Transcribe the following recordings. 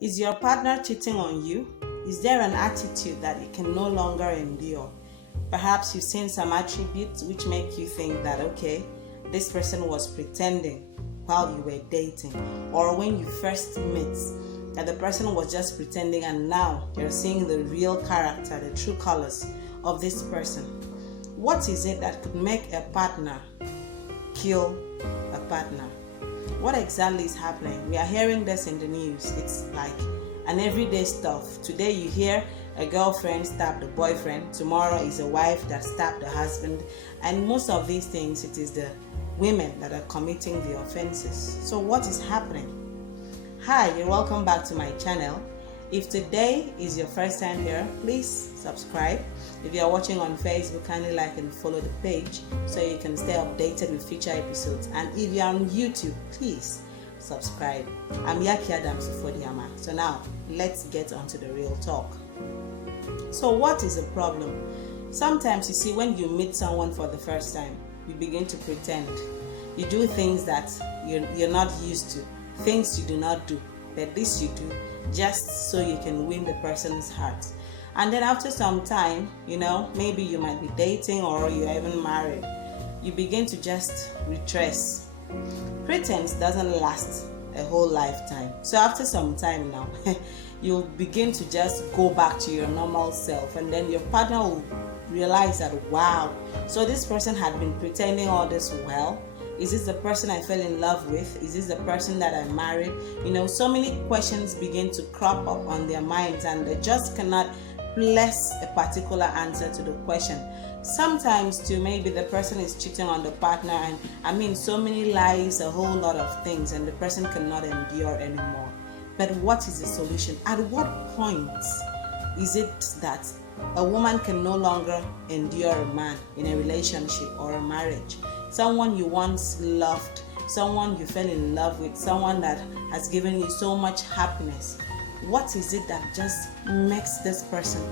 Is your partner cheating on you? Is there an attitude that you can no longer endure? Perhaps you've seen some attributes which make you think that, okay, this person was pretending while you were dating, or when you first met, that the person was just pretending, and now you're seeing the real character, the true colors of this person. What is it that could make a partner kill a partner? What exactly is happening? We are hearing this in the news. It's like an everyday stuff. Today you hear a girlfriend stabbed a boyfriend. Tomorrow is a wife that stabbed the husband. And most of these things, it is the women that are committing the offenses. So what is happening? Hi, you're welcome back to my channel. If today is your first time here, please subscribe. If you are watching on Facebook, kindly like and follow the page so you can stay updated with future episodes. And if you're on YouTube, please subscribe. I'm Yaki Adams Ufodiama. So now, let's get on to the real talk. So what is the problem? Sometimes you see, when you meet someone for the first time, you begin to pretend. You do things that you're not used to, things you do not do, but this you do just so you can win the person's heart. And then after some time, maybe you might be dating or you're even married, you begin to just retrace. Pretense doesn't last a whole lifetime. So after some time now, you'll begin to just go back to your normal self, and then your partner will realize that, wow, so this person had been pretending all this while. Is this the person I fell in love with? Is this the person that I married? So many questions begin to crop up on their minds, and they just cannot place a particular answer to the question. Sometimes too, maybe the person is cheating on the partner, and so many lies, a whole lot of things, and the person cannot endure anymore. But what is the solution? At what point is it that a woman can no longer endure a man in a relationship or a marriage? Someone you once loved, someone you fell in love with, someone that has given you so much happiness. What is it that just makes this person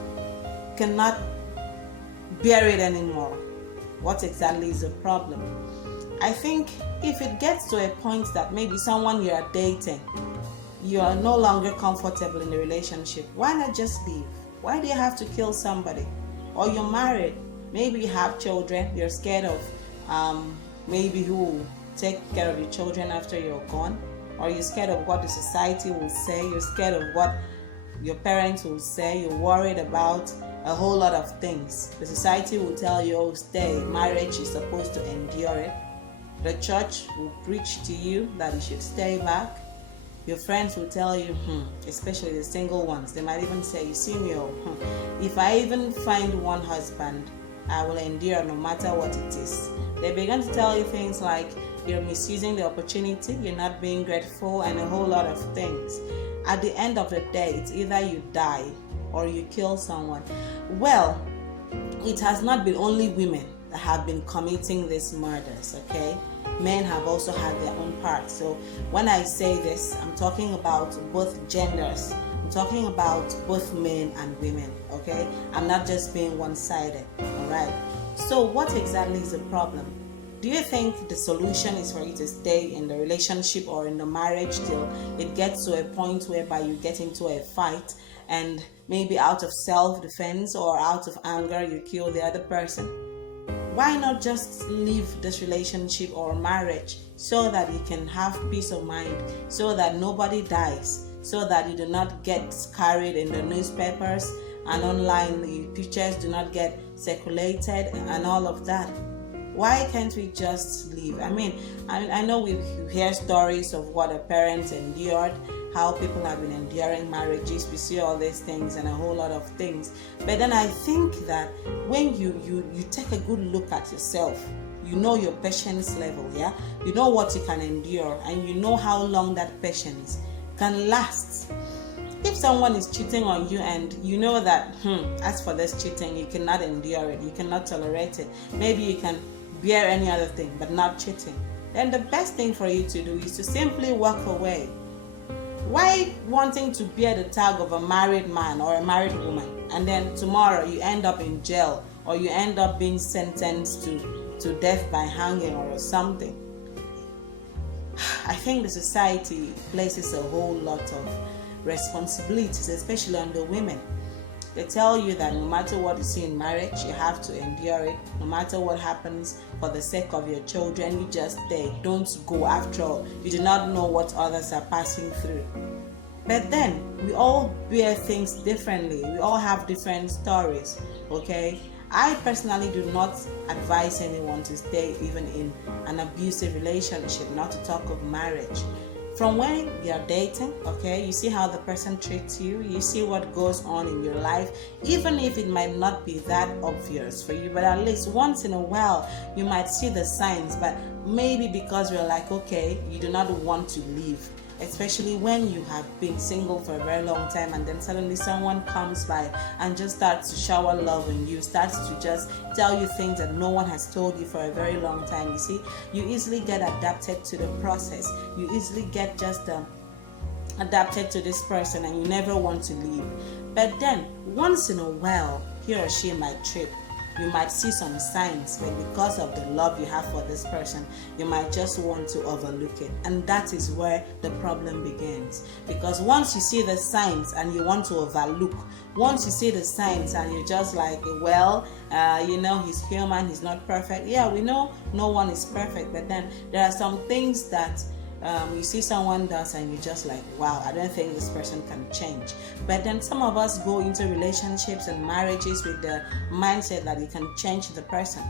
cannot bear it anymore? What exactly is the problem? I think if it gets to a point that maybe someone you are dating, you are no longer comfortable in the relationship, why not just leave? Why do you have to kill somebody? Or you're married, maybe you have children, you're scared of maybe who will take care of your children after you're gone, or you're scared of what the society will say, you're scared of what your parents will say, you're worried about a whole lot of things. The society will tell you, oh, stay, marriage is supposed to endure it. The church will preach to you that you should stay back. Your friends will tell you, especially the single ones, they might even say, you see me, if I even find one husband, I will endure no matter what it is. They begin to tell you things like you're misusing the opportunity, you're not being grateful, and a whole lot of things. At the end of the day, it's either you die or you kill someone. Well, it has not been only women that have been committing these murders, okay? Men have also had their own part. So when I say this, I'm talking about both genders. I'm talking about both men and women, okay? I'm not just being one-sided, all right? So what exactly is the problem? Do you think the solution is for you to stay in the relationship or in the marriage till it gets to a point whereby you get into a fight, and maybe out of self-defense or out of anger you kill the other person? Why not just leave this relationship or marriage so that you can have peace of mind, so that nobody dies, so that you do not get carried in the newspapers and online, the pictures do not get circulated and all of that? Why can't we just leave? I know we hear stories of what a parent endured, how people have been enduring marriages. We see all these things and a whole lot of things. But then I think that when you take a good look at yourself, you know your patience level, yeah? You know what you can endure, and you know how long that patience can last. If someone is cheating on you and you know that, as for this cheating, you cannot endure it, you cannot tolerate it, maybe you can bear any other thing, but not cheating, then the best thing for you to do is to simply walk away. Why wanting to bear the tag of a married man or a married woman, and then tomorrow you end up in jail, or you end up being sentenced to death by hanging or something? I think the society places a whole lot of responsibilities, especially on the women. They tell you that no matter what you see in marriage, you have to endure it. No matter what happens, for the sake of your children, you just stay. Don't go. After all, you do not know what others are passing through. But then, we all bear things differently. We all have different stories, okay? I personally do not advise anyone to stay even in an abusive relationship, not to talk of marriage. From when you're dating, okay, you see how the person treats you, you see what goes on in your life, even if it might not be that obvious for you, but at least once in a while, you might see the signs, but maybe because you're like, okay, you do not want to leave. Especially when you have been single for a very long time and then suddenly someone comes by and just starts to shower love on you, starts to just tell you things that no one has told you for a very long time. You see, you easily get adapted to the process. You easily get just adapted to this person and you never want to leave. But then once in a while, he or she might trip. You might see some signs, but because of the love you have for this person, you might just want to overlook it. And that is where the problem begins. Because once you see the signs and you want to overlook, once you see the signs and you're just like, well, he's human, he's not perfect. Yeah, we know no one is perfect, but then there are some things that you see someone does and you're just like, wow, I don't think this person can change. But then some of us go into relationships and marriages with the mindset that you can change the person.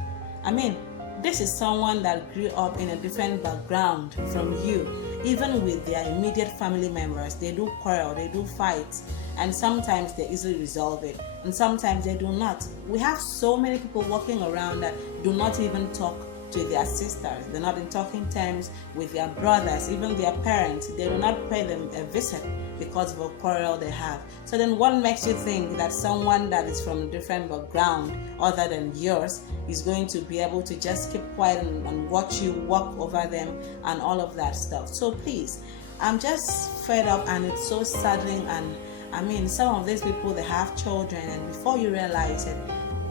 I mean, this is someone that grew up in a different background from you. Even with their immediate family members, they do quarrel, they do fight, and sometimes they easily resolve it, and sometimes they do not. We have so many people walking around that do not even talk to their sisters. They're not in talking terms with their brothers, even their parents. They do not pay them a visit because of a quarrel they have. So then what makes you think that someone that is from a different background other than yours is going to be able to just keep quiet and watch you walk over them and all of that stuff? So please, I'm just fed up and it's so saddening. And I mean, some of these people, they have children and before you realize it,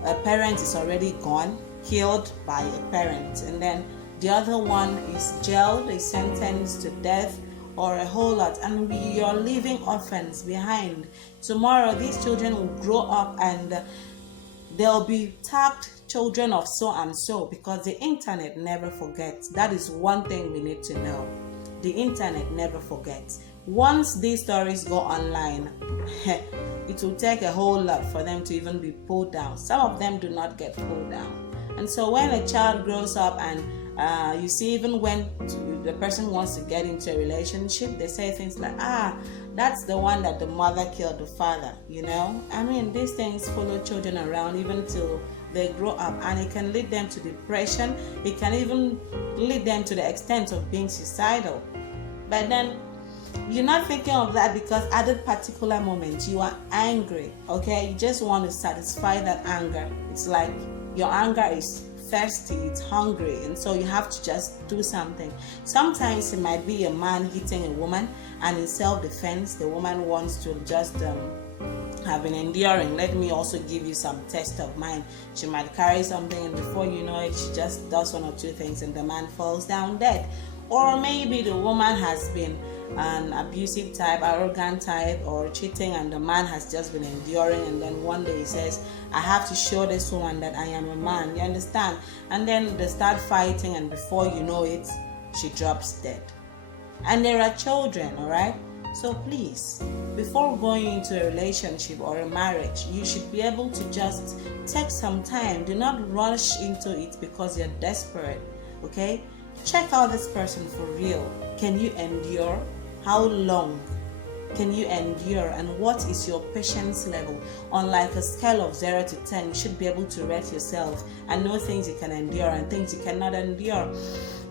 a parent is already gone, killed by a parent, and then the other one is jailed, is sentenced to death or a whole lot, and you're leaving orphans behind. Tomorrow these children will grow up and they'll be tagged children of so and so, because the internet never forgets. That is one thing we need to know. The internet never forgets. Once these stories go online, it will take a whole lot for them to even be pulled down. Some of them do not get pulled down. And so when a child grows up and you see, even when the person wants to get into a relationship, they say things like, that's the one that the mother killed the father, I mean, these things follow children around even till they grow up, and it can lead them to depression. It can even lead them to the extent of being suicidal. But then you're not thinking of that because at that particular moment you are angry, okay? You just want to satisfy that anger. It's like your anger is thirsty, it's hungry, and so you have to just do something. Sometimes it might be a man hitting a woman, and in self-defense, the woman wants to just have been enduring. Let me also give you some test of mine. She might carry something, and before you know it, she just does one or two things, and the man falls down dead. Or maybe the woman has been an abusive type, arrogant type, or cheating, and the man has just been enduring, and then one day he says, I have to show this woman that I am a man, you understand? And then they start fighting, and before you know it, she drops dead. And there are children, all right? So please, before going into a relationship or a marriage, you should be able to just take some time. Do not rush into it because you're desperate, okay? Check out this person for real. Can you endure? How long can you endure? And what is your patience level? On like a scale of 0 to 10, you should be able to rate yourself and know things you can endure and things you cannot endure.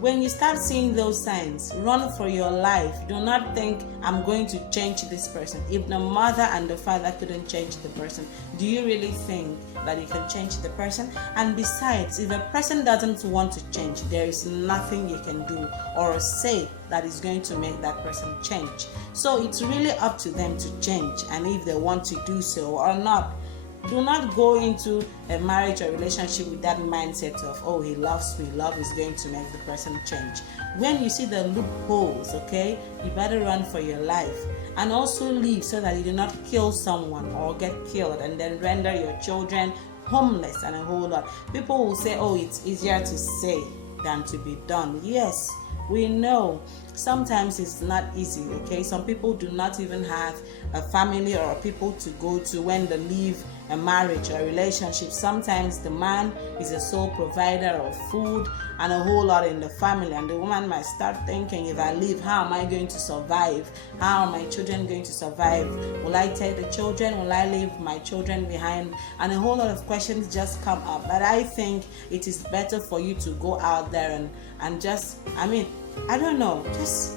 When you start seeing those signs, run for your life. Do not think, I'm going to change this person. If the mother and the father couldn't change the person, do you really think that you can change the person? And besides, if a person doesn't want to change, there is nothing you can do or say that is going to make that person change. So it's really up to them to change, and if they want to do so or not. Do not go into a marriage or relationship with that mindset of, oh, he loves me, love is going to make the person change. When you see the loopholes, okay, you better run for your life. and also leave so that you do not kill someone or get killed and then render your children homeless and a whole lot. People will say, oh, it's easier to say than to be done. Yes, we know sometimes it's not easy. Okay, some people do not even have a family or people to go to when they leave a marriage or a relationship. Sometimes the man is a sole provider of food and a whole lot in the family, and the woman might start thinking, if I leave, how am I going to survive? How are my children going to survive? Will I take the children? Will I leave my children behind? And a whole lot of questions just come up. But I think it is better for you to go out there and just, I don't know, just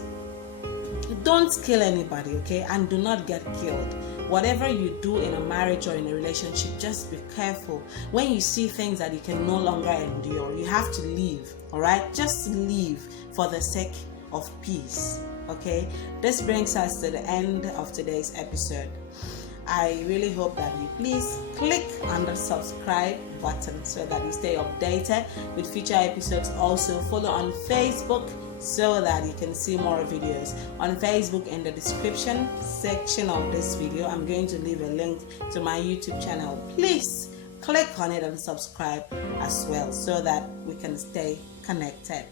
don't kill anybody, okay? And do not get killed. Whatever you do in a marriage or in a relationship, just be careful. When you see things that you can no longer endure, you have to leave, all right? Just leave for the sake of peace, okay? This brings us to the end of today's episode. I really hope that you please click on the subscribe button so that you stay updated with future episodes. Also follow on Facebook so that you can see more videos. On Facebook, in the description section of this video, I'm going to leave a link to my YouTube channel. Please click on it and subscribe as well so that we can stay connected.